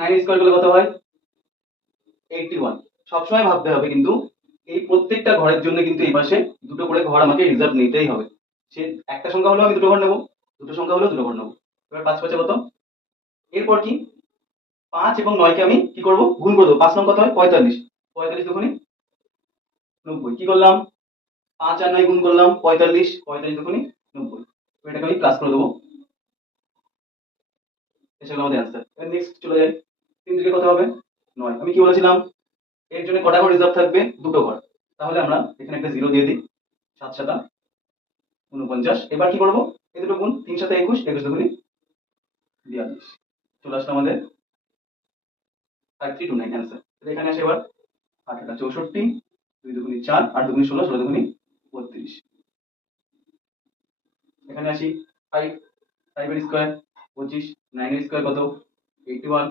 9 square করলে কত হয়? 81। সবসময় ভাবতে হবে কিন্তু এই প্রত্যেকটা ঘরের জন্য কিন্তু এই পাশে দুটো করে ঘর আমাকে রিজার্ভ নিতেই হবে। সে একটা সংখ্যা হলেও আমি দুটো ঘর নেবো, দুটো সংখ্যা হলেও দুটো ঘর নেবো। এবার 5 5 কত? এরপর কি 5 এবং 9 কে আমি কি করব? গুণ করে দেবো। 5 নং কত হয়? 45। 45 দুগুণে 90। কি করলাম? 5 আর 9 গুণ করলাম 45, 45 দুগুণে 90। এটাকে আমি প্লাস করে দেবো। এসে গেল আমাদের অ্যান্সার। এবার নেক্সট চলে যাই। 3 থেকে কত হবে? 9। আমি কি বলেছিলাম? এর জন্য কটা ঘর রিজার্ভ থাকবে? দুটো ঘর। তাহলে আমরা এখানে একটা 0 দিয়ে দিই। 7 7 49। এবার কি করব? এই দুটো গুণ, 3 7 21, 21 দুগুণে 42। চলে আসলো আমাদের 5329 অ্যান্সার। এখানে আসে এবার 8 8 64, 2 দুগুণে 4, 8 দুগুণে 16, 16 দুগুণে 32। এখানে আসি 5, 5 এর স্কয়ার 25, 9 এর স্কয়ার কত? 81।